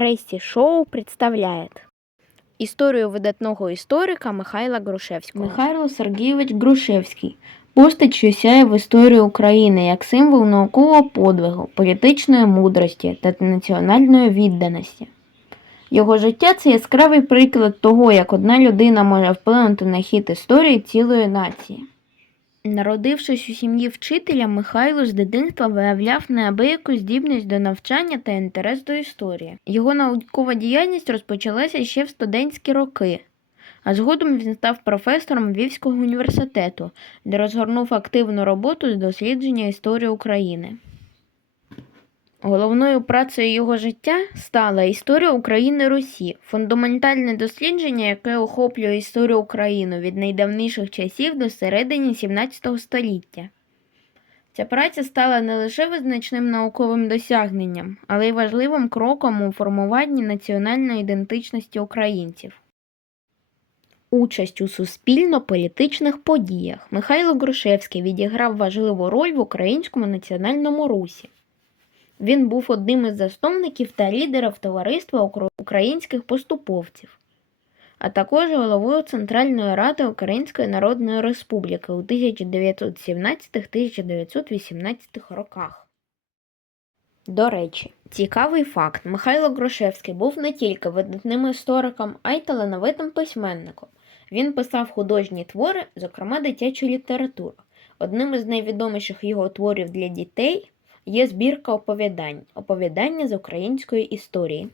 Рейсі Шоу представляє історію видатного історика Михайла Грушевського. Михайло Сергійович Грушевський. Постать, що сяє в історії України як символ наукового подвигу, політичної мудрості та національної відданості. Його життя це яскравий приклад того, як одна людина може вплинути на хід історії цілої нації. Народившись у сім'ї вчителя, Михайло з дитинства виявляв неабияку здібність до навчання та інтерес до історії. Його наукова діяльність розпочалася ще в студентські роки, а згодом він став професором Львівського університету, де розгорнув активну роботу з дослідження історії України. Головною працею його життя стала історія України Русі, фундаментальне дослідження, яке охоплює історію України від найдавніших часів до середини 17 століття. Ця праця стала не лише визначним науковим досягненням, але й важливим кроком у формуванні національної ідентичності українців. Участь у суспільно-політичних подіях Михайло Грушевський відіграв важливу роль в українському національному русі. Він був одним із засновників та лідерів товариства українських поступовців, а також головою Центральної ради Української Народної Республіки у 1917-1918 роках. До речі, цікавий факт: Михайло Грушевський був не тільки видатним істориком, а й талановитим письменником. Він писав художні твори, зокрема дитячу літературу. Одним із найвідоміших його творів для дітей є збірка оповідань оповідання з української історії.